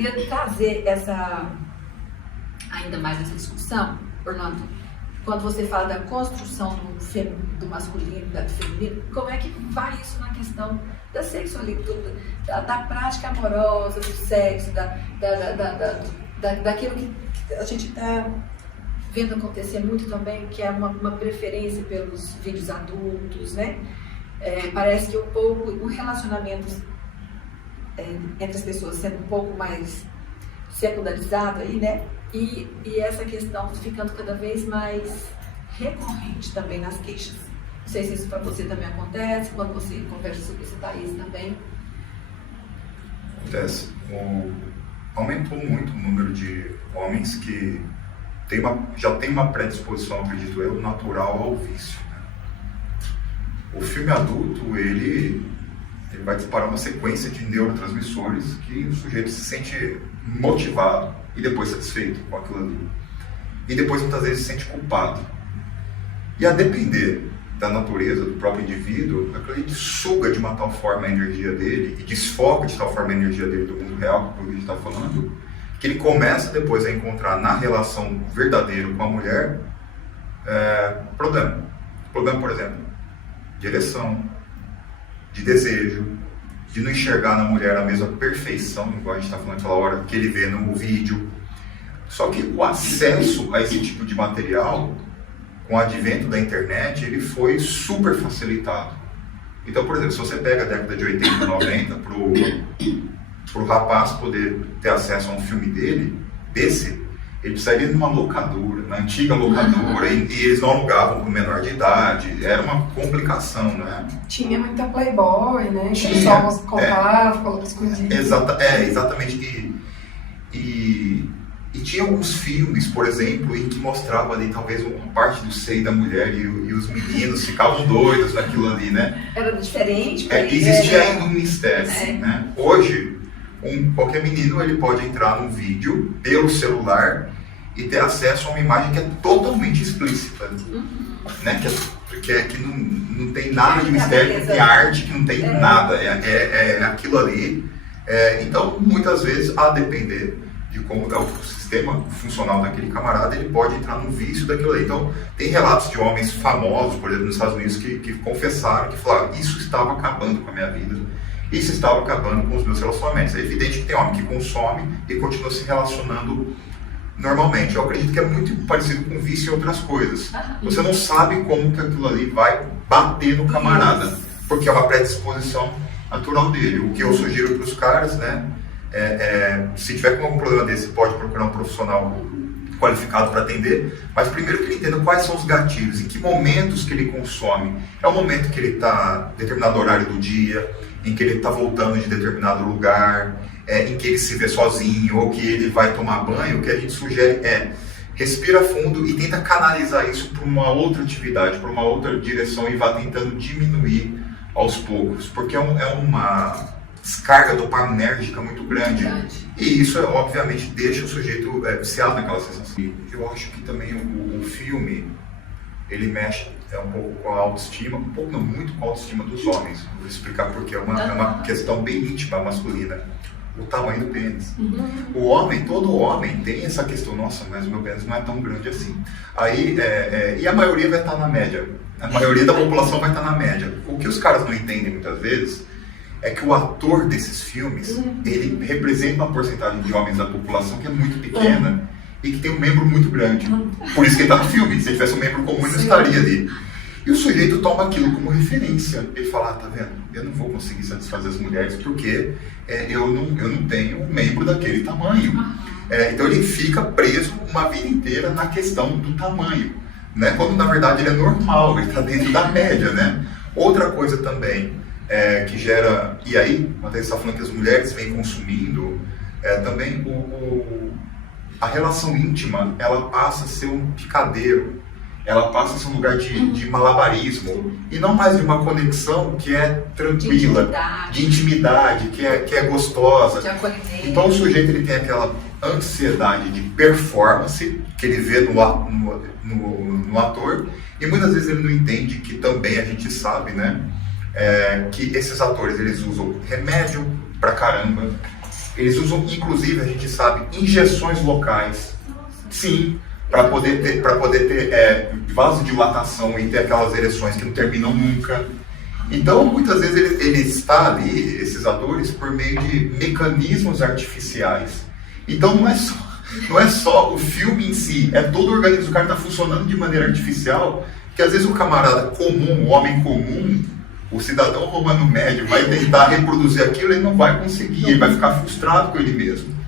queria trazer ainda mais essa discussão, Orlando, quando você fala da construção do masculino, do feminino, como é que vai isso na questão da sexualidade, da prática amorosa, do sexo, daquilo que a gente está vendo acontecer muito também, que é uma preferência pelos vídeos adultos, né? Parece que o relacionamento entre as pessoas sendo um pouco mais secundarizado aí, né? E essa questão ficando cada vez mais recorrente também nas queixas. Não sei se isso para você também acontece, quando você conversa sobre isso, Thaís, também. Acontece. Aumentou muito o número de homens que já tem uma predisposição, acredito eu, natural ao vício. Né? O filme adulto, ele vai disparar uma sequência de neurotransmissores que o sujeito se sente motivado e depois satisfeito com aquilo ali. E depois muitas vezes se sente culpado. E a depender da natureza do próprio indivíduo, aquilo ali suga de uma tal forma a energia dele e desfoca de tal forma a energia dele do mundo real, que a gente está falando, que ele começa depois a encontrar na relação verdadeira com a mulher problema. Problema, por exemplo, de ereção, de desejo, de não enxergar na mulher a mesma perfeição, igual a gente está falando aquela hora, que ele vê no vídeo. Só que o acesso a esse tipo de material, com o advento da internet, ele foi super facilitado. Então, por exemplo, se você pega a década de 80 e 90, para o rapaz poder ter acesso a um filme desse, ele precisaria ir numa locadora, na antiga locadora, e eles não alugavam com menor de idade, era uma complicação, né? Tinha muita Playboy, né? Que o pessoal comprava, colocava escondido. Exatamente. E tinha alguns filmes, por exemplo, em que mostrava ali talvez uma parte do seio da mulher e os meninos ficavam doidos naquilo ali, né? Era diferente. Existia ainda um mistério, né? Hoje, qualquer menino ele pode entrar num vídeo pelo celular e ter acesso a uma imagem que é totalmente explícita, né? Que não tem nada de mistério, que tem arte, que não tem nada, é aquilo ali. Então, muitas vezes, a depender de como é o sistema funcional daquele camarada, ele pode entrar no vício daquilo ali. Então, tem relatos de homens famosos, por exemplo, nos Estados Unidos, que confessaram, que falaram, isso estava acabando com a minha vida. Isso estava acabando com os meus relacionamentos. É evidente que tem homem que consome e continua se relacionando normalmente. Eu acredito que é muito parecido com vício em outras coisas. Você não sabe como que aquilo ali vai bater no camarada, porque é uma predisposição natural dele. O que eu sugiro para os caras, né, se tiver com algum problema desse, pode procurar um profissional qualificado para atender, mas primeiro que ele entenda quais são os gatilhos, em que momentos que ele consome. É o momento que ele está em determinado horário do dia, em que ele está voltando de determinado lugar, em que ele se vê sozinho, ou que ele vai tomar banho. O que a gente sugere respira fundo e tenta canalizar isso para uma outra atividade, para uma outra direção, e vá tentando diminuir aos poucos, porque é uma descarga dopaminérgica muito grande. E isso, obviamente, deixa o sujeito viciado naquela sensação. Eu acho que também o filme, ele mexe um pouco com a autoestima, um pouco não, muito com a autoestima dos homens. Vou explicar porque é uma questão bem íntima, masculina. O tamanho do pênis. O homem, todo homem tem essa questão, nossa, mas o meu pênis não é tão grande assim. Aí, e a maioria vai estar na média. A maioria da população vai estar na média. O que os caras não entendem muitas vezes é que o ator desses filmes, ele representa uma porcentagem de homens da população que é muito pequena e que tem um membro muito grande. Por isso que ele está no filme. Se ele tivesse um membro comum, ele não estaria ali. E o sujeito toma aquilo como referência. Ele fala, tá vendo? Eu não vou conseguir satisfazer as mulheres porque eu não tenho um membro daquele tamanho. Então ele fica preso uma vida inteira na questão do tamanho, né? Quando na verdade ele é normal, ele está dentro da média, né? Outra coisa também que gera... E aí, quando a gente está falando que as mulheres vêm consumindo, também a relação íntima, ela passa a ser um picadeiro. Ela passa a ser um lugar de malabarismo e não mais de uma conexão que é tranquila, de intimidade, que é gostosa. Então o sujeito ele tem aquela ansiedade de performance que ele vê no ator, e muitas vezes ele não entende que também a gente sabe, né, que esses atores eles usam remédio pra caramba, Eles usam, inclusive, a gente sabe, injeções locais. Sim, para poder ter vasodilatação e ter aquelas ereções que não terminam nunca. Então, muitas vezes ele está ali, esses atores, por meio de mecanismos artificiais. Então, não é só o filme em si, é todo o organismo. O cara está funcionando de maneira artificial, que às vezes o camarada comum, o homem comum, o cidadão romano médio vai tentar reproduzir aquilo e ele não vai conseguir, ele vai ficar frustrado com ele mesmo.